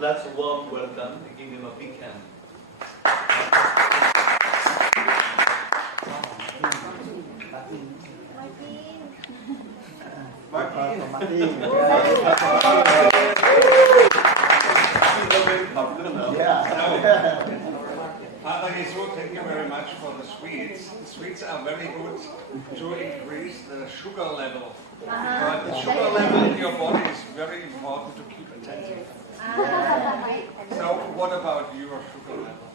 let's warm welcome. Give him a big hand. Father Jesus, thank you very much for the sweets. The sweets are very good to increase the sugar level. But the sugar level in your body is very important to keep attentive. So what about your sugar level?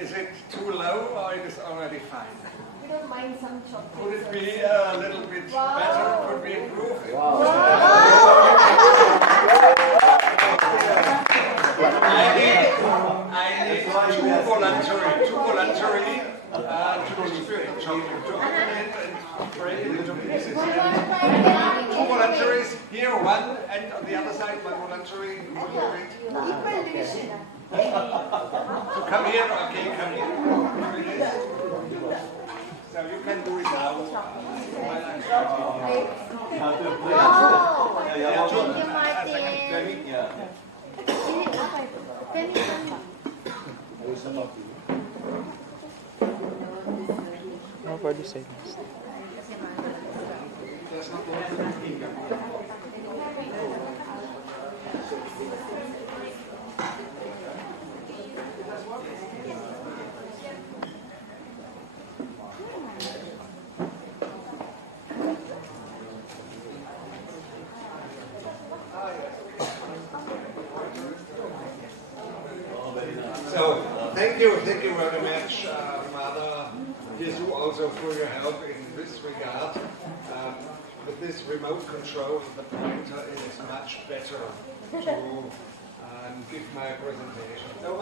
Is it too low or it is already fine? We don't mind some chocolate. Could it be a little bit better? Could we improve it? I need two voluntary to distribute chocolate, to open it and break it into pieces. Two voluntaries, here one, and on the other side one voluntary. Equal division. So come here, okay, come here. So you can do it now while I'm starting. Nobody said this. So, thank you very much, Father Jesus, also for your help in this regard. With this remote control, the pointer is much better to give my presentation. So,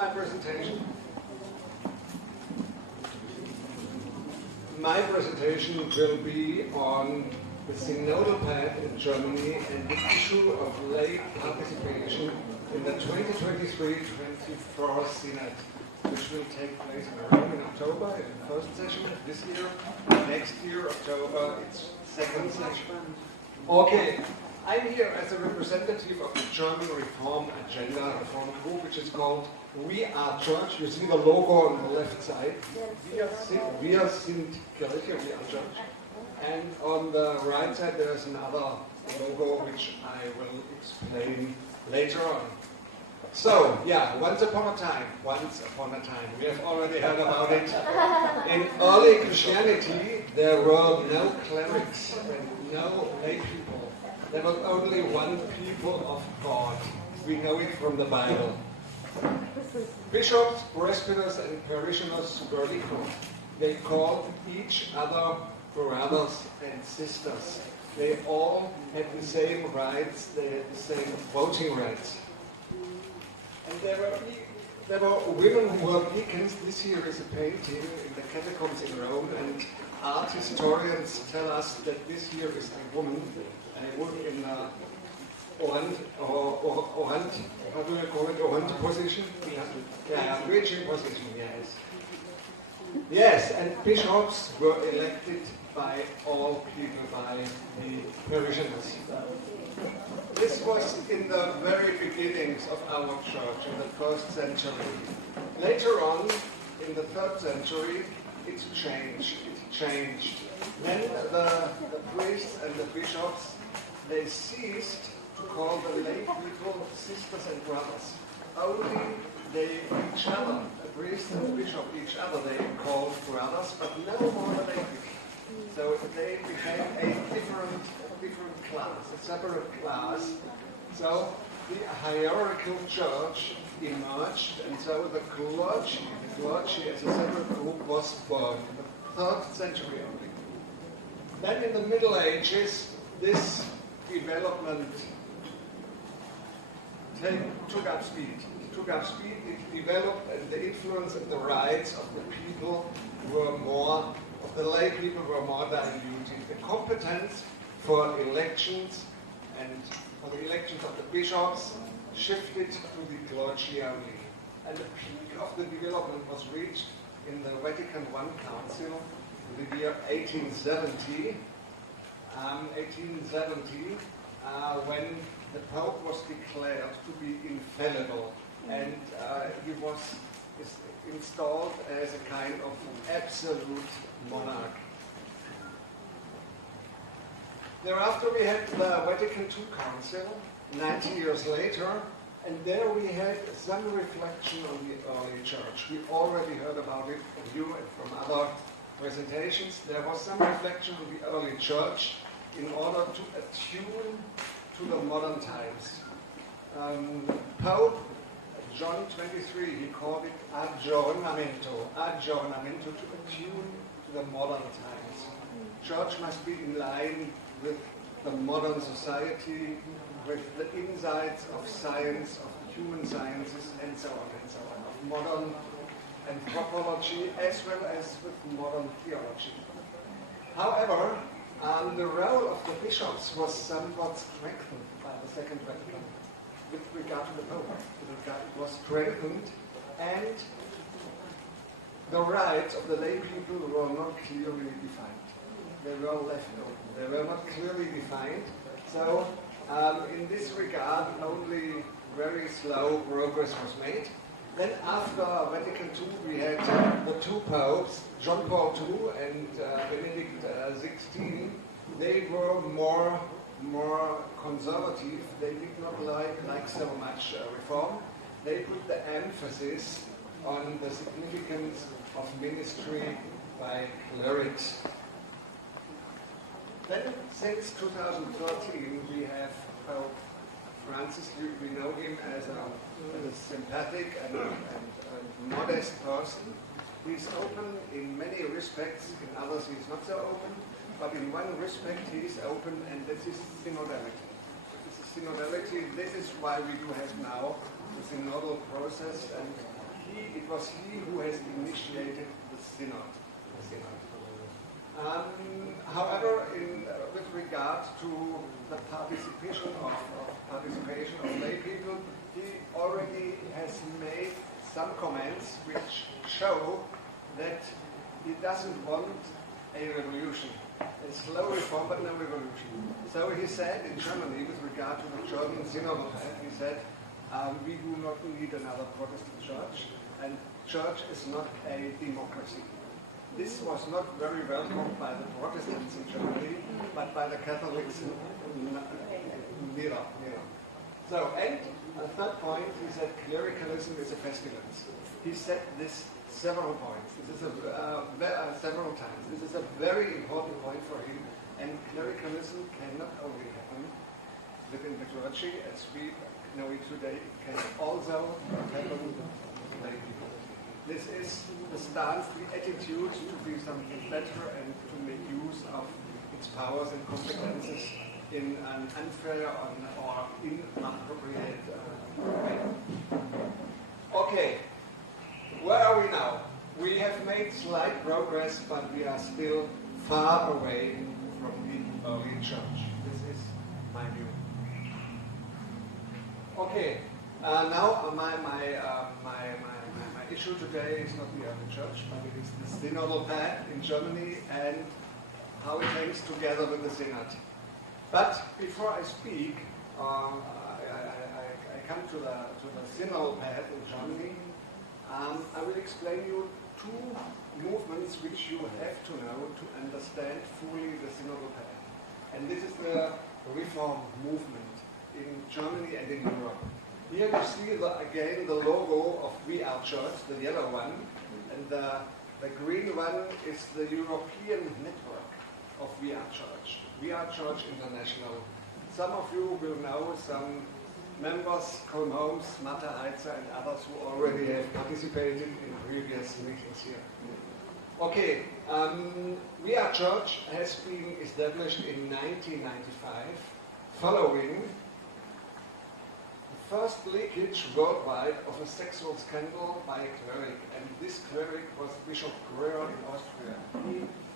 my presentation will be on the Synodal path in Germany and the issue of lay participation in the 2023-24 Synod, which will take place in Rome in October, in the first session this year. Next year, October, it's second session. Okay, I'm here as a representative of the German Reform Agenda Reform Group, which is called We Are Church. You see the logo on the left side. Wir sind Kirche, We Are Church. And on the right side, there's another logo, which I will explain later on. So, yeah, once upon a time, we have already heard about it. In early Christianity, there were no clerics and no lay people. There was only one people of God. We know it from the Bible. Bishops, presbyters, and parishioners were equal. They called each other brothers and sisters. They all had the same rights, they had the same voting rights. And there were women who were deacons. This here is a painting in the catacombs in Rome, and art historians tell us that this here is a woman in orant, how do you call it, orant position? Yeah, reaching position, yes. Yes, and bishops were elected by all people, by the parishioners. This was in the very beginnings of our church in the 1st century. Later on, in the 3rd century, it changed. Then the priests and the bishops, they ceased to call the lay people sisters and brothers. Only they each other, the priest and the bishop each other, they called brothers, but no more the lay people. So they became a different class, a separate class. So the hierarchical church emerged, and so the clergy as a separate group was born in the 3rd century only. Then in the Middle Ages, this development took up speed. It developed, and the influence and the rights of the people were more, of the lay people were more diluted. The competence for elections and for the elections of the bishops shifted to the clergy only. And the peak of the development was reached in the Vatican I Council in the year 1870. When the Pope was declared to be infallible, and he was installed as a kind of absolute monarch. Thereafter we had the Vatican II Council, 90 years later, and there we had some reflection on the early church. We already heard about it from you and from other presentations. There was some reflection on the early church in order to attune to the modern times. Pope John 23, he called it aggiornamento to attune to the modern times. Church must be in line with the modern society, with the insights of science, of human sciences, and so on, of modern anthropology, as well as with modern theology. However, the role of the bishops was somewhat strengthened by the Second Vatican with regard to the Pope. It was strengthened, and the rights of the lay people were not clearly defined. They were left open. They were not clearly defined. So, in this regard, only very slow progress was made. Then after Vatican II, we had the two popes, John Paul II and Benedict XVI. They were more conservative. They did not like so much reform. They put the emphasis on the significance of ministry by clerics. Then, since 2013, we have Pope Francis. We know him as a sympathetic and modest person. He's open in many respects, in others he's not so open, but in one respect he's open, and this is synodality. This is why we do have now the synodal process, and it was he who has initiated the synod. However, with regard to the participation of lay people, he already has made some comments which show that he doesn't want a revolution, a slow reform but no revolution. So he said in Germany, with regard to the German Synod, he said, we do not need another Protestant church, and church is not a democracy. This was not very welcomed by the Protestants in Germany, but by the Catholics neither. So, and a third point, he said clericalism is a pestilence. He said this several points. This is several times. This is a very important point for him. And clericalism cannot only happen within the clergy, as we know it today, it can also happen with lay people. This is the stance, the attitude to be something better and to make use of its powers and competences in an unfair or inappropriate way. Okay, where are we now? We have made slight progress, but we are still far away from the early church. This is my view. Okay, now my issue today is not the early church, but it is the Synodal path in Germany and how it hangs together with the Synod. But before I speak, I come to the Synodal path in Germany. I will explain you two movements which you have to know to understand fully the Synodal path. And this is the Reform movement in Germany and in Europe. Here you see again the logo of We Are Church, the yellow one, and the green one is the European network of We Are Church. We Are Church International. Some of you will know some members, Colm Holmes, Marta Heitzer, and others who already have participated in previous meetings here. Okay, We Are Church has been established in 1995 following first leakage worldwide of a sexual scandal by a cleric, and this cleric was Bishop Gröer in Austria.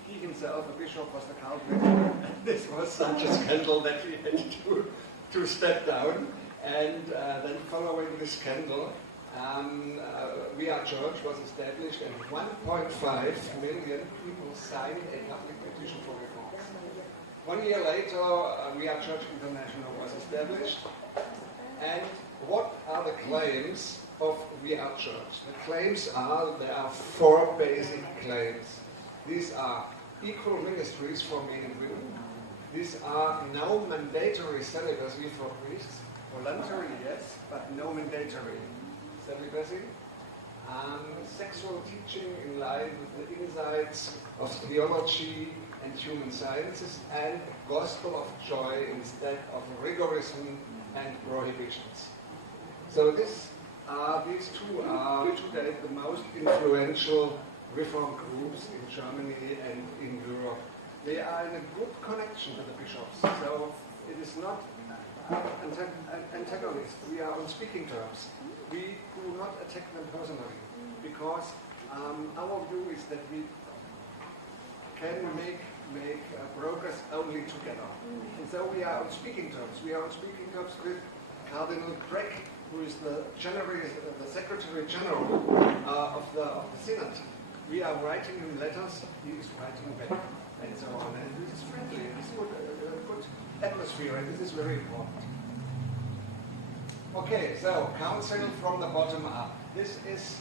He himself, a bishop, was the culprit, and this was such a scandal that he had to step down. And then following this scandal, We Are Church was established, and 1.5 million people signed a public petition for reforms. 1 year later, We Are Church International was established. And what are the claims of We Are Church? The claims are, there are 4 basic claims. These are equal ministries for men and women. These are no mandatory celibacy for priests. Voluntary, yes, but no mandatory celibacy. Sexual teaching in line with the insights of theology and human sciences, and gospel of joy instead of rigorism and prohibitions. So these two are today the most influential reform groups in Germany and in Europe. They are in a good connection to the bishops, so it is not antagonist. We are on speaking terms. We do not attack them personally, because our view is that we can make progress only together. And so we are on speaking terms. We are on speaking terms with Cardinal Craig, who is the Secretary General of the Synod. We are writing him letters, he is writing back, and so on. And this is friendly, this is good atmosphere, and this is very important. Okay, so counsel from the bottom up. This is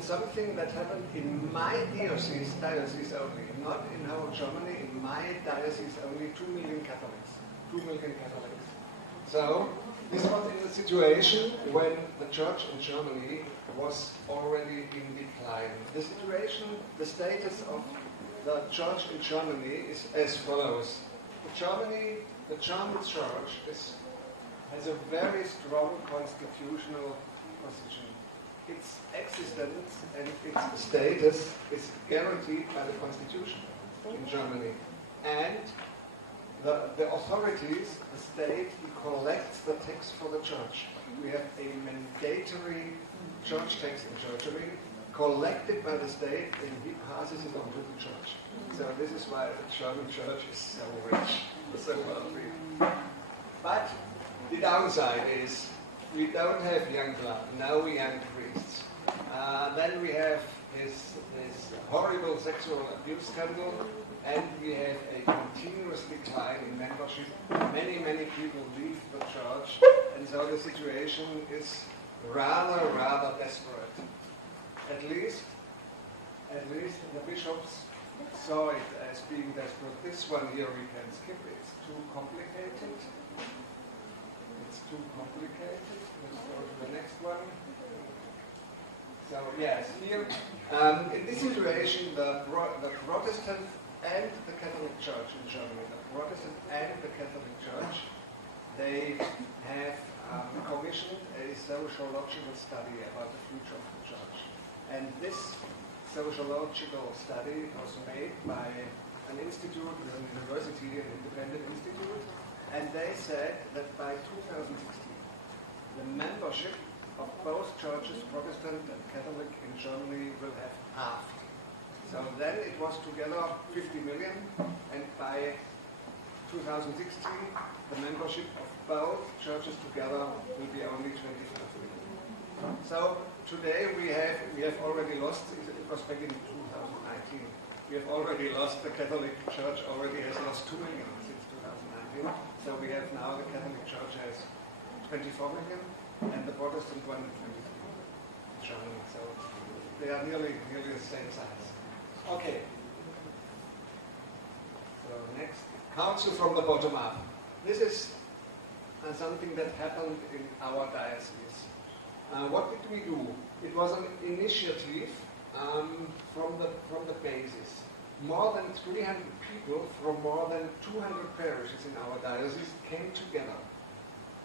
something that happened in my diocese only, not in whole Germany. In my diocese, only 2 million Catholics. 2 million Catholics. So this was in the situation when the church in Germany was already in decline. The situation, the status of the church in Germany is as follows. The German church has a very strong constitutional position. Its existence and its status is guaranteed by the constitution in Germany. And the authorities, the state, collects the tax for the church. We have a mandatory church tax in Germany, collected by the state, and he passes it on to the church. So this is why the German church is so rich, so wealthy. But the downside is we don't have young blood, no young priests. Then we have this horrible sexual abuse scandal, and we have a continuous decline in membership. Many people leave the church, and so the situation is rather desperate. At least the bishops saw it as being desperate. This one here we can skip, it's too complicated. Let's go to the next one. So yes, here in this situation, the Protestant and the Catholic Church in Germany, the Protestant and the Catholic Church, they have commissioned a sociological study about the future of the church. And this sociological study was made by an institute, an university, an independent institute, and they said that by 2016, the membership of both churches, Protestant and Catholic in Germany, will have halved. So then it was together 50 million, and by 2016, the membership of both churches together will be only 25 million. So today we have already lost, it was back in 2019, we have already lost, the Catholic Church already has lost 2 million since 2019. So we have now, the Catholic Church has 24 million, and the Protestant one 23 in Germany. So they are nearly the same size. Okay. So next, counsel from the bottom up. This is something that happened in our diocese. What did we do? It was an initiative from the basis. More than 300 people from more than 200 parishes in our diocese came together.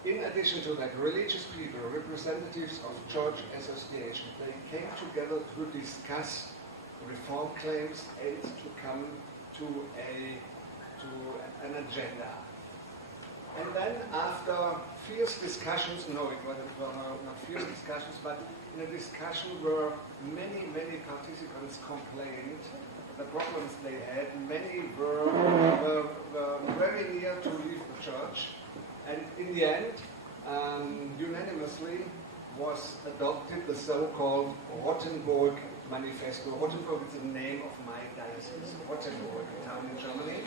In addition to that, religious people, representatives of church association, they came together to discuss reform claims and to come to an agenda. And then after fierce discussions, it were not fierce discussions, but in a discussion where many participants complained the problems they had. Many were very near to leave the church. And in the end, unanimously was adopted the so-called Rottenburg Manifesto. Rottenburg is the name of my diocese, Rottenburg, a town in Germany.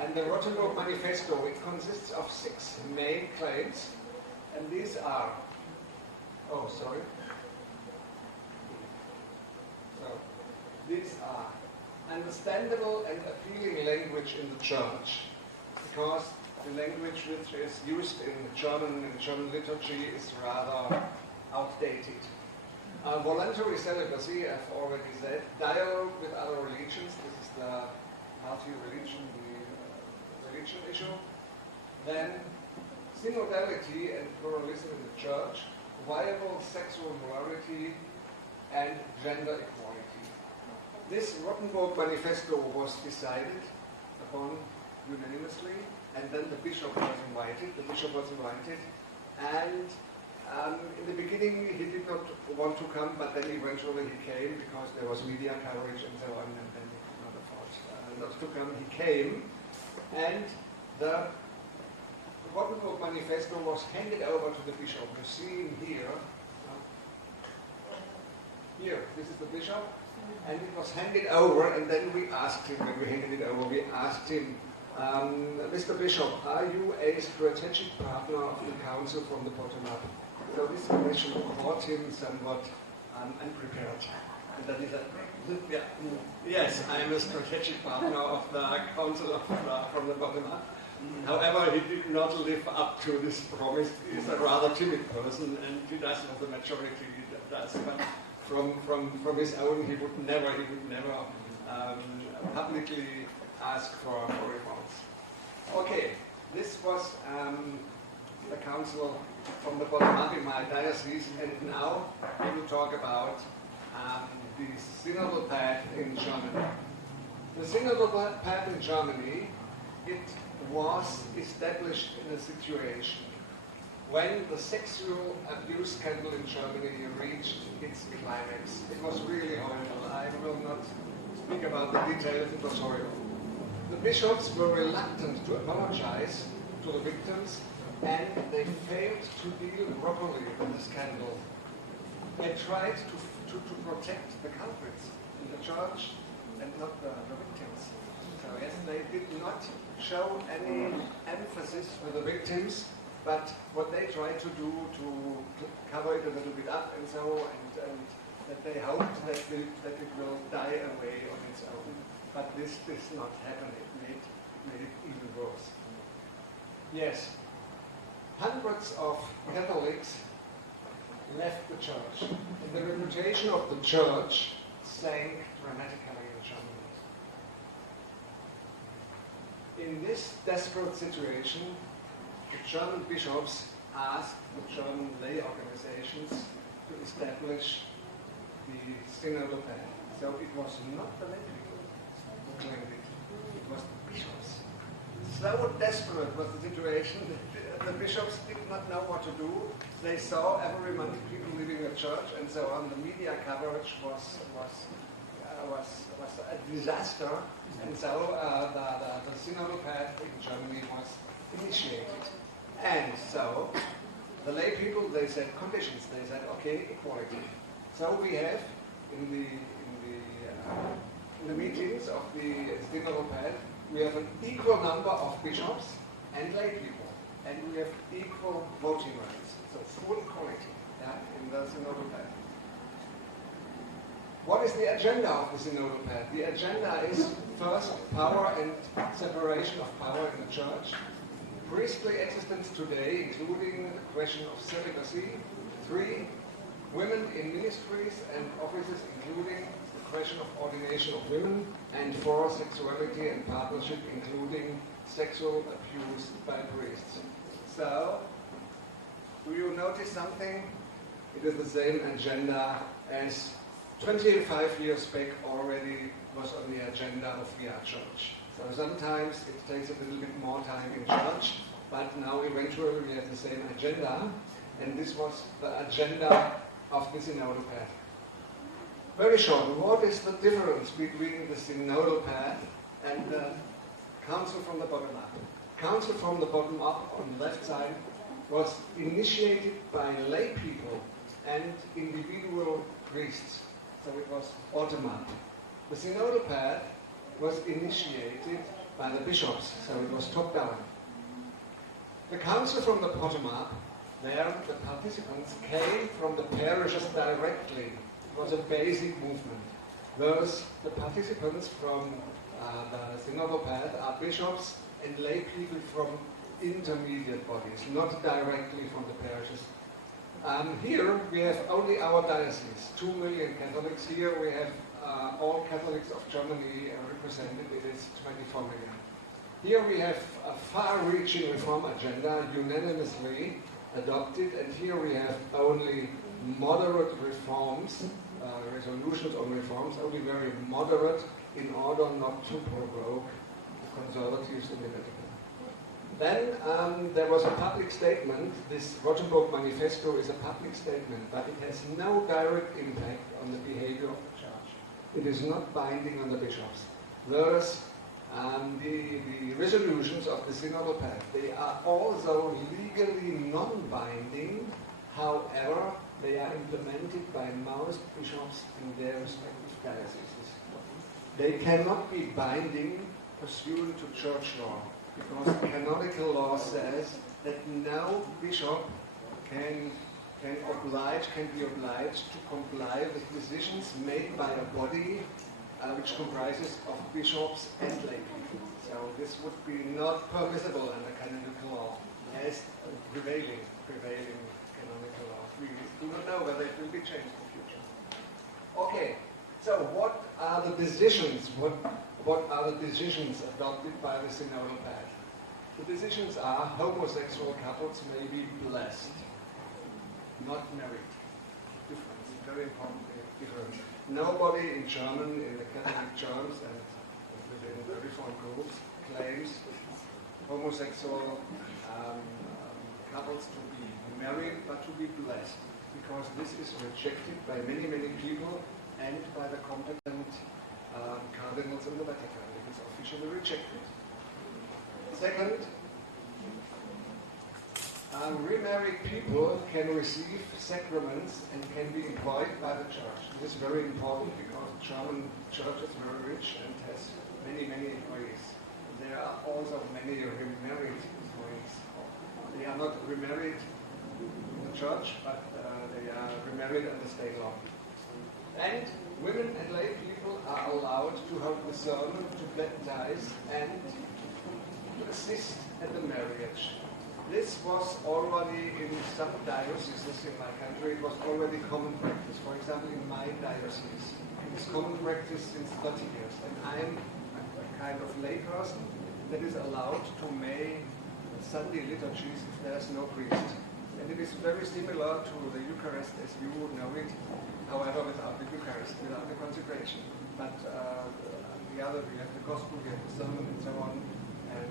And the Rottenburg Manifesto, it consists of 6 main claims, and these are, these are understandable and appealing language in the church, because the language which is used in German liturgy is rather outdated. Voluntary celibacy, I've already said. Dialogue with other religions, this is the multi-religion, religion issue. Then synodality and pluralism in the church, viable sexual morality, and gender equality. This Rottenburg Manifesto was decided upon unanimously, and then the bishop was invited. And in the beginning he did not want to come, but then eventually he came because there was media coverage and so on, and then he could not afford not to come. He came, and the Rottenburg Manifesto was handed over to the bishop. You see him here. Here, this is the bishop, and it was handed over, and then we asked him, when we handed it over, we asked him, Mr. Bishop, are you a strategic partner of the council from the bottom up? So this question caught him somewhat unprepared. And then he said, yeah, yes, I'm a strategic partner of the council from the bottom up. However, he did not live up to this promise. He's a rather timid person, and he does what the majority does. But from his own, he would never publicly ask for reforms. Okay, this was the council from the bottom up in my diocese, and now we will talk about the Synodal path in Germany. The Synodal path in Germany, it was established in a situation when the sexual abuse scandal in Germany reached its climax. It was really horrible. I will not speak about the details, it was horrible. The bishops were reluctant to apologize to the victims, and they failed to deal properly with the scandal. They tried to protect the culprits in the church and not the victims. So yes, they did not show any emphasis with the victims, but what they tried to do to cover it a little bit up and so, and that they hoped that it will die away on its own. But this did not happen. It made it even worse. Yes, hundreds of Catholics left the church, and the reputation of the church sank dramatically in Germany. In this desperate situation, the German bishops asked the German lay organizations to establish the Synodal path. So it was not the lay people who claimed it, it was the bishops. So desperate was the situation that the bishops did not know what to do. They saw every month people leaving the church and so on. The media coverage was a disaster, and so the Synodal path in Germany was initiated. And so the lay people, they set conditions. They said, okay, equality. So we have in the meetings of the Synodal path, we have an equal number of bishops and lay people, and we have equal voting rights. So full equality in the Synodal path. What is the agenda of the Synodal path? The agenda is first power and separation of power in the church. Priestly existence today, including the question of celibacy. 3, women in ministries and offices, including the question of ordination of women. And 4, sexuality and partnership, including sexual abuse by priests. So, do you notice something? It is the same agenda as 25 years back already was on the agenda of the church. So sometimes it takes a little bit more time in church, but now eventually we have the same agenda, and this was the agenda of the Synodal path. Very short, what is the difference between the Synodal path and the Council from the bottom up? Council from the bottom up on the left side was initiated by lay people and individual priests, so it was bottom up. The Synodal path was initiated by the bishops, so it was top down. The council from the bottom up, there the participants came from the parishes directly. It was a basic movement. Whereas the participants from the synodal path are bishops and lay people from intermediate bodies, not directly from the parishes. Here we have only our diocese, 2 million Catholics. Here we have all Catholics of Germany represented, it is 24 million. Here we have a far-reaching reform agenda unanimously adopted, and here we have only moderate reforms, resolutions on reforms, only very moderate in order not to provoke the conservatives in the Vatican. Then there was a public statement. This Rottenburg Manifesto is a public statement, but it has no direct impact on the behavior of the Church. It is not binding on the bishops. Whereas the resolutions of the Synodal Pact, they are also legally non-binding. However, they are implemented by most bishops in their respective dioceses. They cannot be binding pursuant to church law, because canonical law says that no bishop can be obliged to comply with decisions made by a body which comprises of bishops and lay people. So this would be not permissible under canonical law as prevailing canonical law. We do not know whether it will be changed in the future. Okay, so what are the decisions? What are the decisions adopted by the Synodal Pact? The decisions are homosexual couples may be blessed, not married. Difference, very important difference. Nobody in German, in the Catholic Church and within the Reformed groups, claims homosexual couples to be married but to be blessed, because this is rejected by many, many people and by the competent cardinals in the Vatican. It is officially rejected. Second, remarried people can receive sacraments and can be employed by the Church. This is very important because the German Church is very rich and has many, many employees. There are also many remarried employees. They are not remarried in the Church, but they are remarried under state law. And women and lay people are allowed to hold the sermon, to baptize, and to assist at the marriage. This was already in some dioceses in my country, it was already common practice. For example, in my diocese, it is common practice since 30 years. And I'm a kind of lay person that is allowed to make Sunday liturgies if there's no priest. And it is very similar to the Eucharist as you know it, however without the Eucharist, without the consecration. But the other, we have the Gospel, we have the sermon and so on, and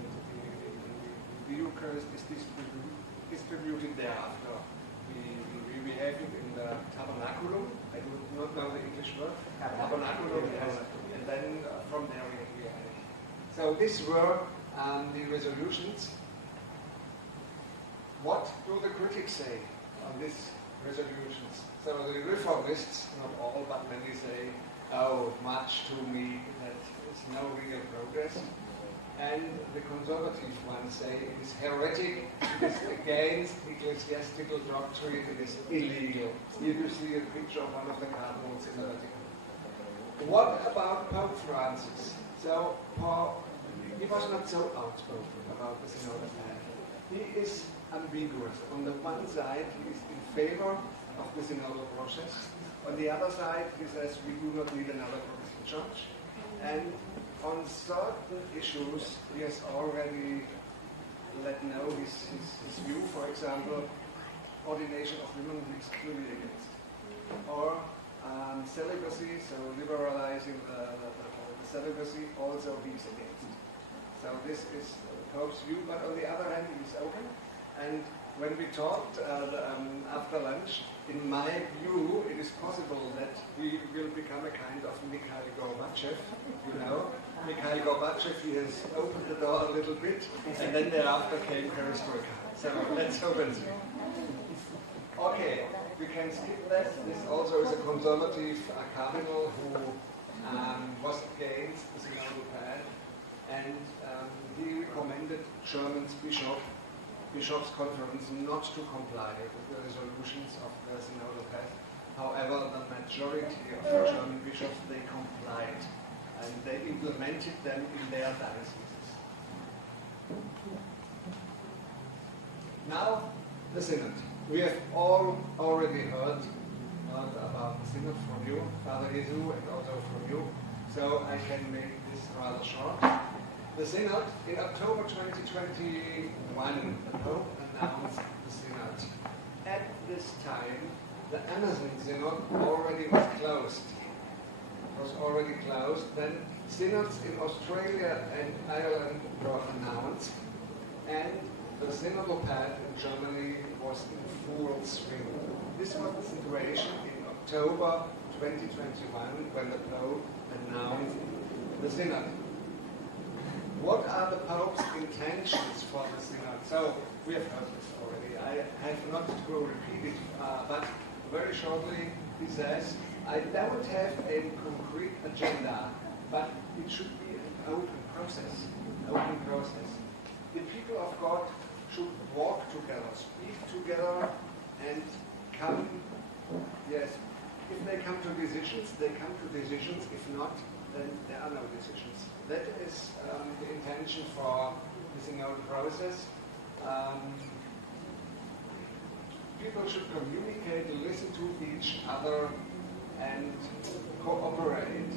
the Eucharist is distributed thereafter. We have it in the tabernaculum. I do not know the English word. Tabernaculum, yes. And then from there we have it. So these were the resolutions. What do the critics say on these resolutions? So the reformists, not all, but many say, oh, much too meek, that is no real progress. And the conservative ones say it is heretic, it is against ecclesiastical doctrine, it is illegal. Here you see a picture of one of the cardinals in the Vatican. What about Pope Francis? So he was not so outspoken about the Synodal Pact. He is ambiguous. On the one side, he is in favor of the synodal process. On the other side, he says we do not need another Protestant church. And on certain issues, he has already let know his view. For example, ordination of women he is clearly against. Or celibacy, so liberalizing the celibacy, also he is against. So this is the Pope's view, but on the other hand, he is open. And when we talked after lunch, in my view, it is possible that we will become a kind of Mikhail Gorbachev, you know. Mikhail Gorbachev, he has opened the door a little bit, and then thereafter came Perestroika. So let's hope and see. Okay, we can skip that. This also is a conservative cardinal who was against the Synodal Pact. and he recommended German's Bishops' Conference not to comply with the resolutions of the Synodal Path. However, the majority of the German bishops, they complied and they implemented them in their dioceses. Now, the Synod. We have all already heard about the Synod from you, Father Jesu, and also from you, so I can make this rather short. The Synod, in October 2021, the Pope announced the Synod. At this time, the Amazon Synod already was closed. Then synods in Australia and Ireland were announced, and the Synodal Path in Germany was in full swing. This was the situation in October 2021 when the Pope announced the Synod. What are the Pope's intentions for the Synod? So, we have heard this already. I have not to repeat it, but very shortly he says, I don't have a concrete agenda, but it should be an open process. The people of God should walk together, speak together, and come, yes, if they come to decisions, they come to decisions. If not, then there are no decisions. That is the intention for the Synod process. People should communicate, listen to each other, and cooperate.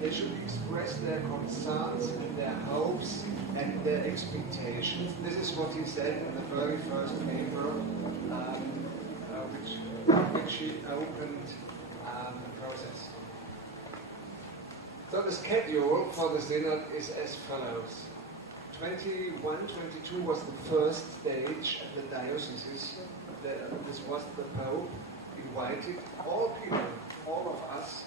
They should express their concerns and their hopes and their expectations. This is what he said in the very first paper, which he opened the process. So the schedule for the Synod is as follows. 21-22 was the first stage at the dioceses. This was the Pope invited all people, all of us,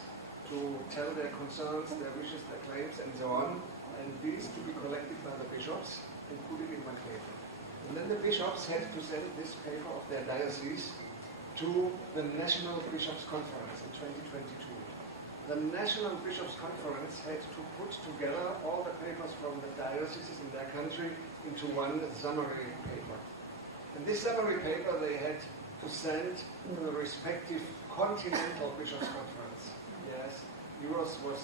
to tell their concerns, their wishes, their claims, and so on, and these to be collected by the bishops and put it in one paper. And then the bishops had to send this paper of their diocese to the National Bishops' Conference in 2022. The National Bishops' Conference had to put together all the papers from the dioceses in their country into one summary paper. And this summary paper they had to send to the respective Continental Bishops' Conference. Yes, yours was,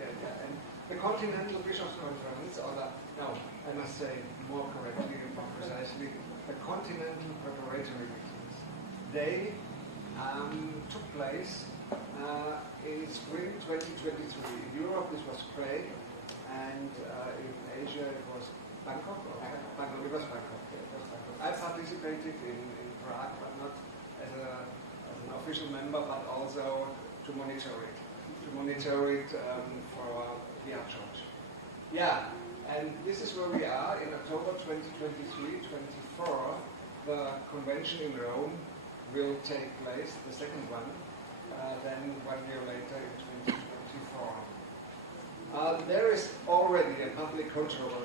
and the Continental Bishops' Conference, I must say more correctly, more precisely, the Continental Preparatory Meetings. They took place in spring 2023. In Europe this was Prague, and in Asia it was Bangkok. It was Bangkok. I participated in Prague, but not as an official member, but also to monitor it for the Church. Yeah, and this is where we are in October 2023-24. The convention in Rome will take place, the second one, then 1 year later in 2024. There is already a public controversy